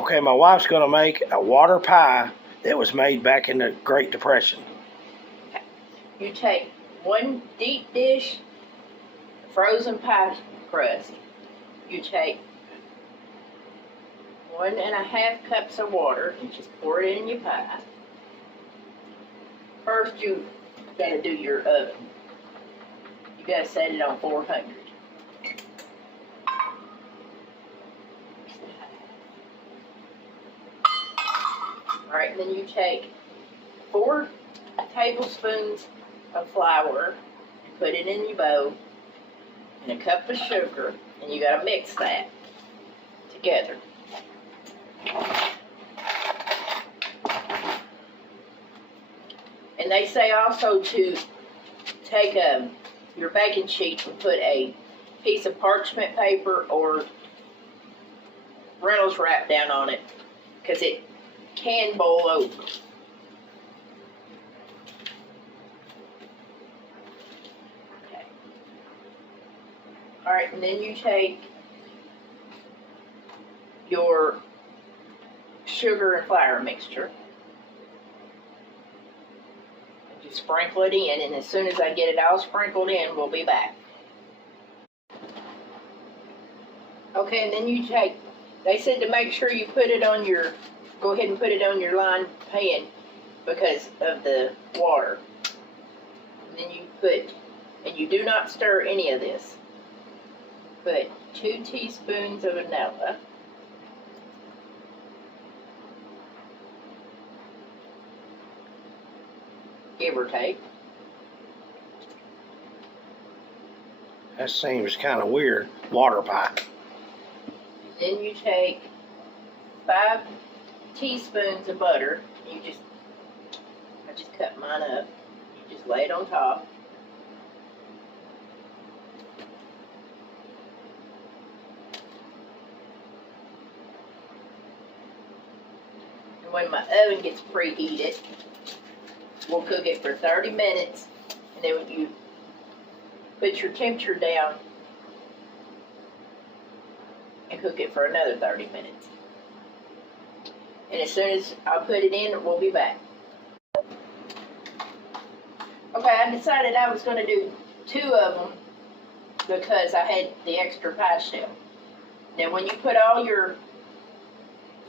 Okay, my wife's going to make a water pie that was made back in the Great Depression. Okay. You take 1 deep dish frozen pie crust. You take 1.5 cups of water and just pour it in your pie. First, you gotta do your oven. You gotta set it on 400. Alright, then you take 4 tablespoons of flour and put it in your bowl and a cup of sugar, and you gotta mix that together. And they say also to take your baking sheet and put a piece of parchment paper or Reynolds wrap down on it, because it can boil over. Okay. Alright, and then you take your sugar and flour mixture and just sprinkle it in, and as soon as I get it all sprinkled in, we'll be back. Okay, and then you take, they said to make sure you put it on your, go ahead and put it on your lined pan because of the water. And then you put, and you do not stir any of this. Put 2 teaspoons of vanilla. Give or take. That seems kind of weird. Water pie. Then you take 5 teaspoons of butter. I just cut mine up. You just lay it on top. And when my oven gets preheated, we'll cook it for 30 minutes, and then you put your temperature down and cook it for another 30 minutes. And as soon as I put it in, we'll be back. Okay, I decided I was going to do 2 of them because I had the extra pie shell. Now when you put all your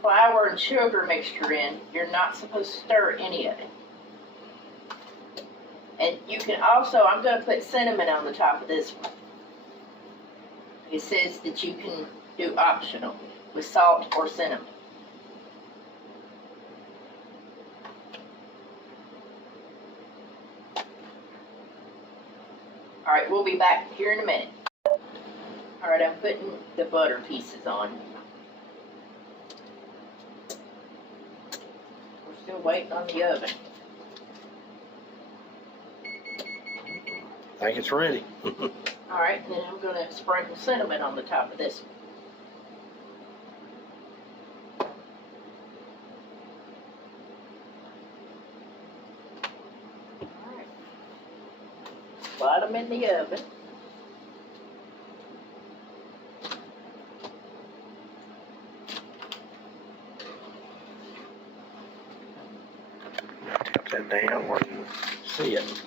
flour and sugar mixture in, you're not supposed to stir any of it. And you can also, I'm going to put cinnamon on the top of this one. It says that you can do optional with salt or cinnamon. Alright, we'll be back here in a minute. Alright, I'm putting the butter pieces on. We're still waiting on the oven. I think it's ready. Alright, then I'm going to sprinkle cinnamon on the top of this one. Alright. Slide them in the oven. Tip that down where you see it.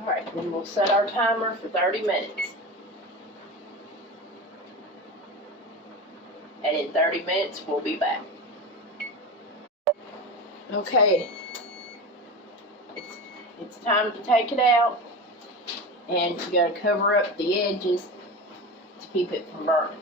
Alright, then we'll set our timer for 30 minutes. And in 30 minutes, we'll be back. Okay, it's time to take it out. And you gotta cover up the edges to keep it from burning.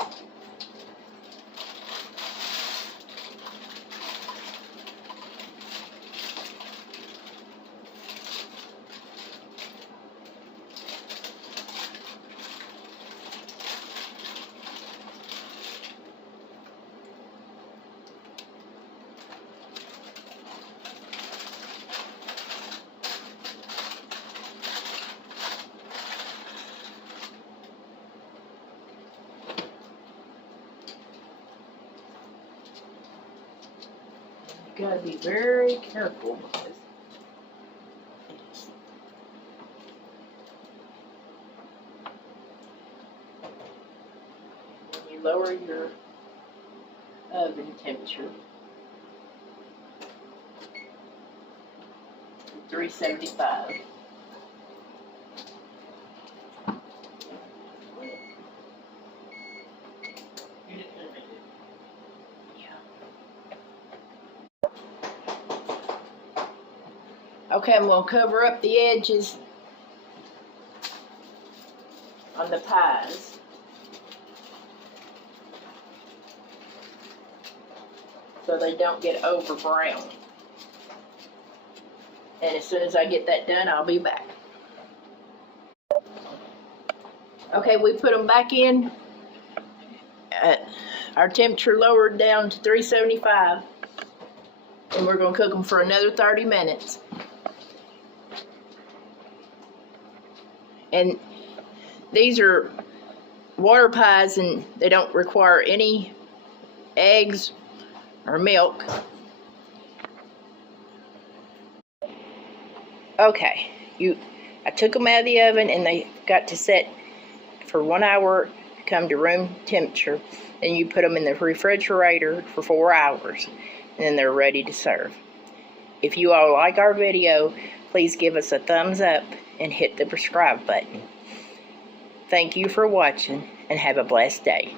got to be very careful because when you lower your oven temperature to 375. Okay, I'm going to cover up the edges on the pies. So they don't get over brown. And as soon as I get that done, I'll be back. Okay, we put them back in. Our temperature lowered down to 375. And we're going to cook them for another 30 minutes. And these are water pies, and they don't require any eggs or milk. Okay, I took them out of the oven, and they got to set for 1 hour to come to room temperature. Then you put them in the refrigerator for 4 hours, and then they're ready to serve. If you all like our video, please give us a thumbs up and hit the subscribe button. Thank you for watching, and have a blessed day.